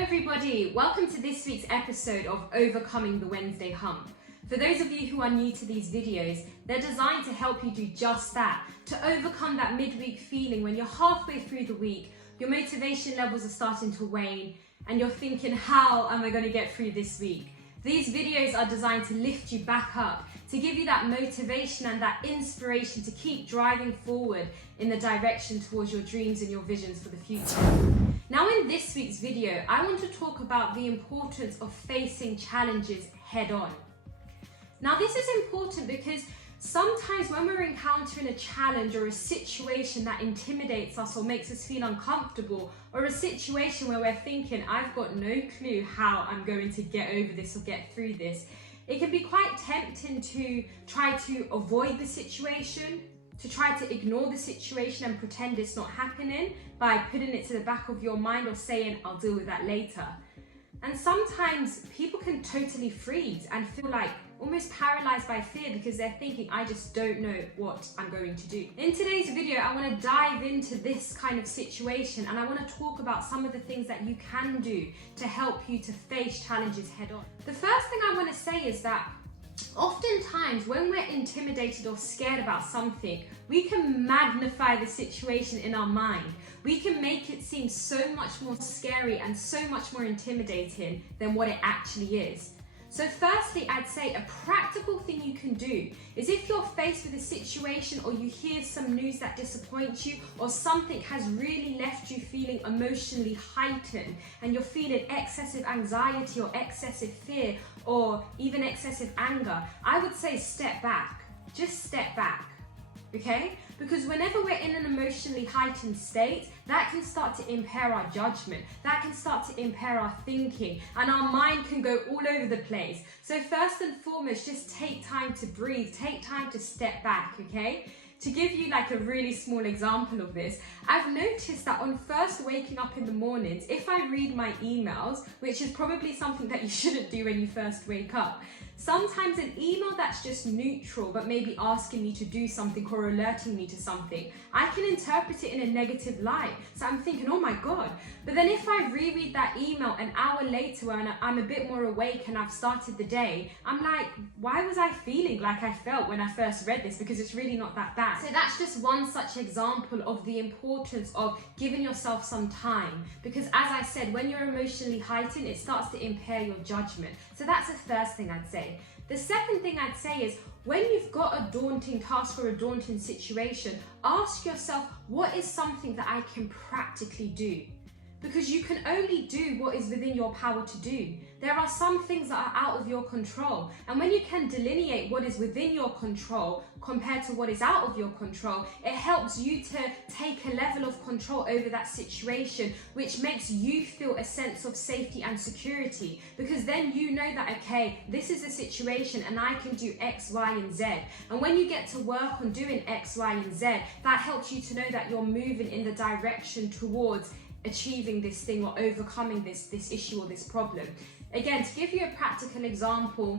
everybody, welcome to this week's episode of Overcoming the Wednesday Hump. For those of you who are new to these videos, they're designed to help you do just that, to overcome that midweek feeling when you're halfway through the week, your motivation levels are starting to wane, and you're thinking, how am I going to get through this week? These videos are designed to lift you back up, to give you that motivation and that inspiration to keep driving forward in the direction towards your dreams and your visions for the future. Now in this week's video, I want to talk about the importance of facing challenges head on. Now this is important because sometimes when we're encountering a challenge or a situation that intimidates us or makes us feel uncomfortable, or a situation where we're thinking, I've got no clue how I'm going to get over this or get through this, it can be quite tempting to try to avoid the situation, to try to ignore the situation and pretend it's not happening by putting it to the back of your mind or saying, I'll deal with that later. And sometimes people can totally freeze and feel like almost paralyzed by fear because they're thinking, I just don't know what I'm going to do. In today's video, I want to dive into this kind of situation and I want to talk about some of the things that you can do to help you to face challenges head on. The first thing I want to say is that oftentimes when we're intimidated or scared about something, we can magnify the situation in our mind. We can make it seem so much more scary and so much more intimidating than what it actually is. So firstly, I'd say a practical thing you can do is if you're faced with a situation or you hear some news that disappoints you or something has really left you feeling emotionally heightened and you're feeling excessive anxiety or excessive fear or even excessive anger, I would say step back. Just step back. Okay? Because whenever we're in an emotionally heightened state, that can start to impair our judgment, that can start to impair our thinking, and our mind can go all over the place. So first and foremost, just take time to breathe, take time to step back, okay? To give you like a really small example of this, I've noticed that on first waking up in the mornings, if I read my emails, which is probably something that you shouldn't do when you first wake up, sometimes an email that's just neutral but maybe asking me to do something or alerting me to something, I can interpret it in a negative light. So I'm thinking, oh my God. But then if I reread that email an hour later when I'm a bit more awake and I've started the day, I'm like, why was I feeling like I felt when I first read this? Because it's really not that bad. So that's just one such example of the importance of giving yourself some time. Because as I said, when you're emotionally heightened, it starts to impair your judgment. So that's the first thing I'd say. The second thing I'd say is when you've got a daunting task or a daunting situation, ask yourself, what is something that I can practically do? Because you can only do what is within your power to do. There are some things that are out of your control. And when you can delineate what is within your control compared to what is out of your control, it helps you to take a level of control over that situation, which makes you feel a sense of safety and security. Because then you know that, okay, this is a situation and I can do X, Y, and Z. And when you get to work on doing X, Y, and Z, that helps you to know that you're moving in the direction towards achieving this thing or overcoming this issue or this problem. Again, to give you a practical example,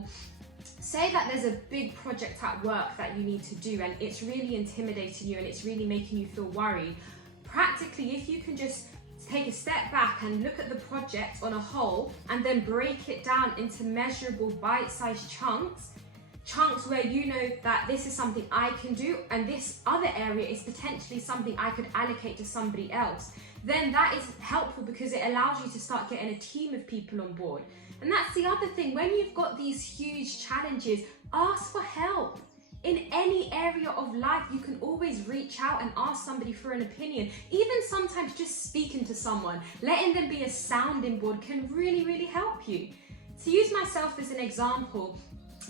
say that there's a big project at work that you need to do and it's really intimidating you and it's really making you feel worried. Practically, if you can just take a step back and look at the project on a whole and then break it down into measurable bite-sized chunks where you know that this is something I can do and this other area is potentially something I could allocate to somebody else, then that is helpful because it allows you to start getting a team of people on board. And that's the other thing, when you've got these huge challenges, ask for help. In any area of life, you can always reach out and ask somebody for an opinion. Even sometimes just speaking to someone, letting them be a sounding board can really, really help you. To use myself as an example,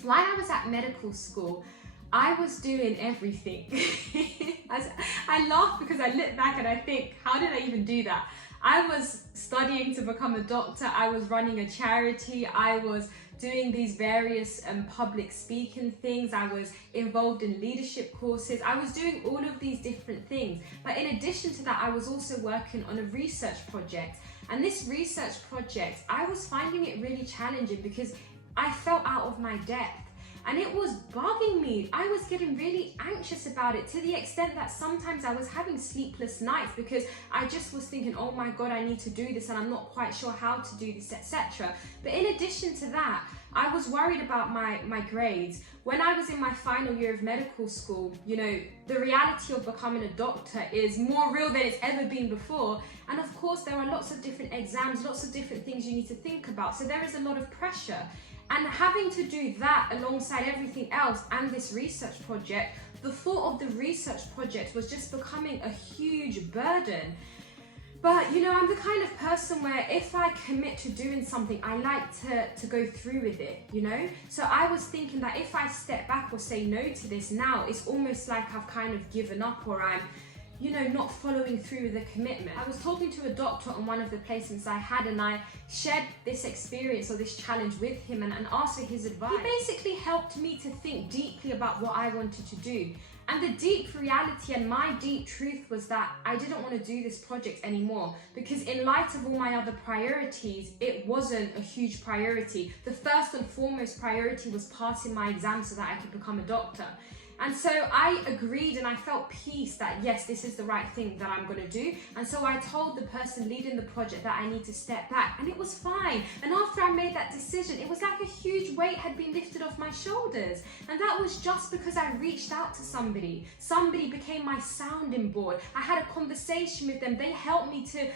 while I was at medical school, I was doing everything. I laugh because I look back and I think, how did I even do that? I was studying to become a doctor, I was running a charity, I was doing these various public speaking things, I was involved in leadership courses, I was doing all of these different things. But in addition to that, I was also working on a research project. And this research project, I was finding it really challenging because I felt out of my depth. and it was bugging me. I was getting really anxious about it, to the extent that sometimes I was having sleepless nights because I just was thinking, oh my God, I need to do this and I'm not quite sure how to do this, etc. But in addition to that, I was worried about my grades. When I was in my final year of medical school, you know, the reality of becoming a doctor is more real than it's ever been before. And of course, there are lots of different exams, lots of different things you need to think about. So there is a lot of pressure. And having to do that alongside everything else and this research project, the thought of the research project was just becoming a huge burden. But, you know, I'm the kind of person where if I commit to doing something, I like to go through with it, you know? So I was thinking that if I step back or say no to this now, it's almost like I've kind of given up, or I'm, you know, not following through with the commitment. I was talking to a doctor on one of the placements I had, and I shared this experience or this challenge with him and asked for his advice. He basically helped me to think deeply about what I wanted to do. And the deep reality and my deep truth was that I didn't want to do this project anymore, because in light of all my other priorities, it wasn't a huge priority. The first and foremost priority was passing my exam so that I could become a doctor. And so I agreed, and I felt peace that yes, this is the right thing that I'm going to do. And so I told the person leading the project that I need to step back, and it was fine. And after I made that decision, it was like a huge weight had been lifted off my shoulders. And that was just because I reached out to somebody. Somebody became my sounding board. I had a conversation with them. They helped me to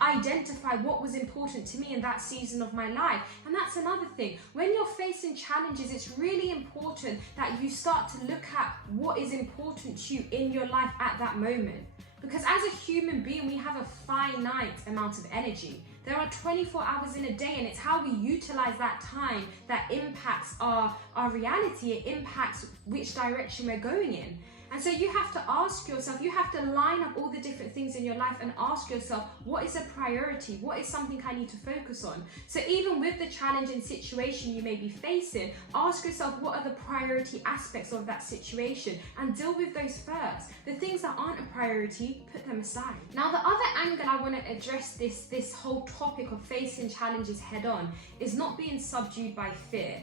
identify what was important to me in that season of my life. And that's another thing. When you're facing challenges, it's really important that you start to look at what is important to you in your life at that moment. Because as a human being, we have a finite amount of energy. There are 24 hours in a day, and it's how we utilize that time that impacts our reality. It impacts which direction we're going in. And so you have to ask yourself, you have to line up all the different things in your life and ask yourself, what is a priority? What is something I need to focus on? So even with the challenging situation you may be facing, ask yourself, what are the priority aspects of that situation, and deal with those first. The things that aren't a priority, put them aside. Now, the other angle I want to address this whole topic of facing challenges head on is not being subdued by fear.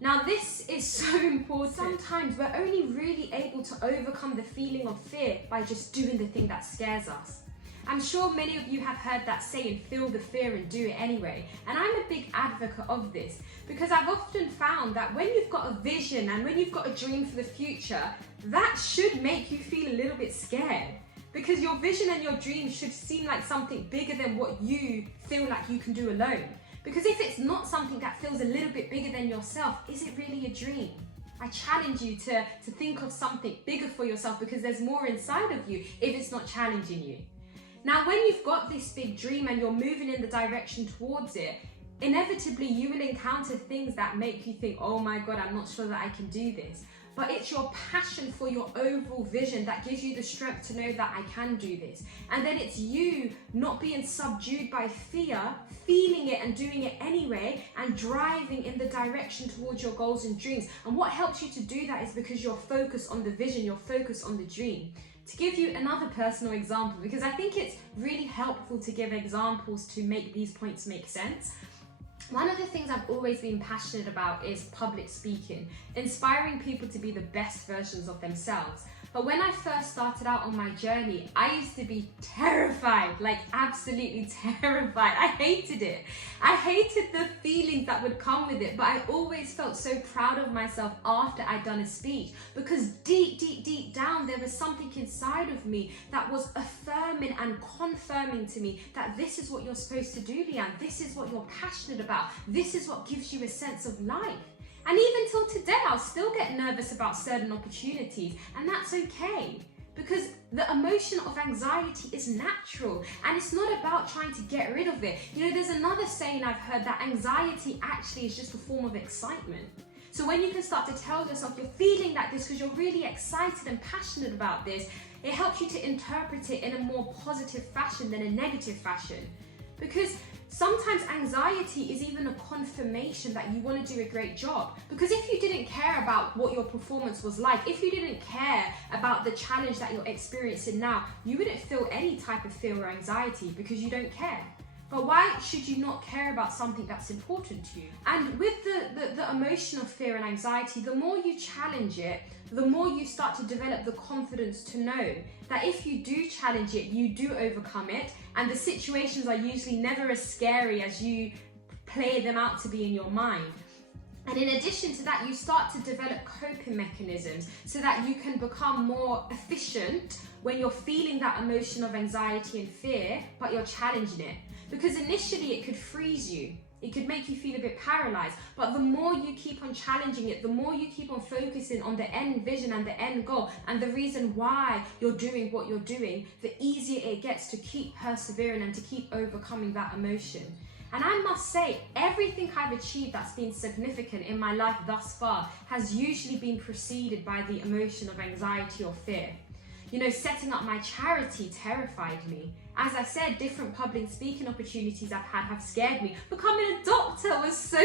Now, this is so important. Sometimes we're only really able to overcome the feeling of fear by just doing the thing that scares us. I'm sure many of you have heard that saying, feel the fear and do it anyway. And I'm a big advocate of this, because I've often found that when you've got a vision and when you've got a dream for the future, that should make you feel a little bit scared. Because your vision and your dream should seem like something bigger than what you feel like you can do alone. Because if it's not something that feels a little bit bigger than yourself, is it really a dream? I challenge you to think of something bigger for yourself, because there's more inside of you if it's not challenging you. Now, when you've got this big dream and you're moving in the direction towards it, inevitably you will encounter things that make you think, oh my God, I'm not sure that I can do this. But it's your passion for your overall vision that gives you the strength to know that I can do this. And then it's you not being subdued by fear, feeling it and doing it anyway, and driving in the direction towards your goals and dreams. And what helps you to do that is because you're focused on the vision, you're focused on the dream. To give you another personal example, because I think it's really helpful to give examples to make these points make sense. One of the things I've always been passionate about is public speaking, inspiring people to be the best versions of themselves. But when I first started out on my journey, I used to be terrified, like absolutely terrified. I hated it. I hated the feelings that would come with it, but I always felt so proud of myself after I'd done a speech, because deep down, there was something inside of me that was affirming and confirming to me that this is what you're supposed to do, Leanne. This is what you're passionate about. This is what gives you a sense of life. And even till today, I'll still get nervous about certain opportunities, and that's okay. Because the emotion of anxiety is natural, and it's not about trying to get rid of it. You know, there's another saying I've heard that anxiety actually is just a form of excitement. So when you can start to tell yourself you're feeling like this because you're really excited and passionate about this, it helps you to interpret it in a more positive fashion than a negative fashion. Because sometimes anxiety is even a confirmation that you want to do a great job. Because if you didn't care about what your performance was like, if you didn't care about the challenge that you're experiencing now, you wouldn't feel any type of fear or anxiety because you don't care. But why should you not care about something that's important to you? And with the emotion of fear and anxiety, the more you challenge it, the more you start to develop the confidence to know that if you do challenge it, you do overcome it, and the situations are usually never as scary as you play them out to be in your mind. And in addition to that, you start to develop coping mechanisms so that you can become more efficient when you're feeling that emotion of anxiety and fear, but you're challenging it. Because initially it could freeze you. It could make you feel a bit paralyzed, but the more you keep on challenging it, the more you keep on focusing on the end vision and the end goal and the reason why you're doing what you're doing, the easier it gets to keep persevering and to keep overcoming that emotion. And I must say, everything I've achieved that's been significant in my life thus far has usually been preceded by the emotion of anxiety or fear. You know, setting up my charity terrified me. As I said, different public speaking opportunities I've had have scared me. Becoming a doctor was so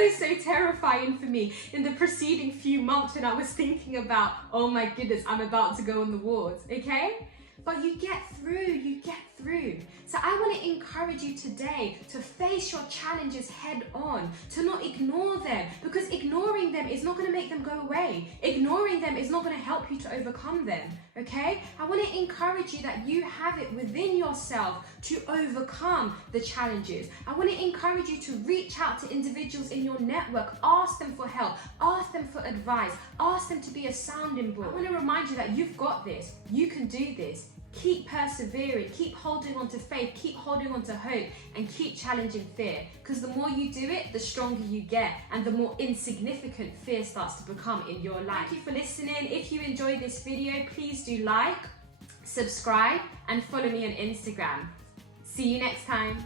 preceding few months when I was thinking about, oh my goodness, I'm about to go on the wards, okay? But you get through. So I want to encourage you today to face your challenges head on, to not ignore them, because ignoring them is not going to make them go away. Ignoring them is not going to help you to overcome them, okay? I want to encourage you that you have it within yourself to overcome the challenges. I want to encourage you to reach out to individuals in your network, ask them for help, ask them for advice, ask them to be a sounding board. I want to remind you that you've got this, you can do this. Keep persevering, keep holding on to faith, keep holding on to hope, and keep challenging fear. Because the more you do it, the stronger you get, and the more insignificant fear starts to become in your life. Thank you for listening. If you enjoyed this video, please do like, subscribe, and follow me on Instagram. See you next time.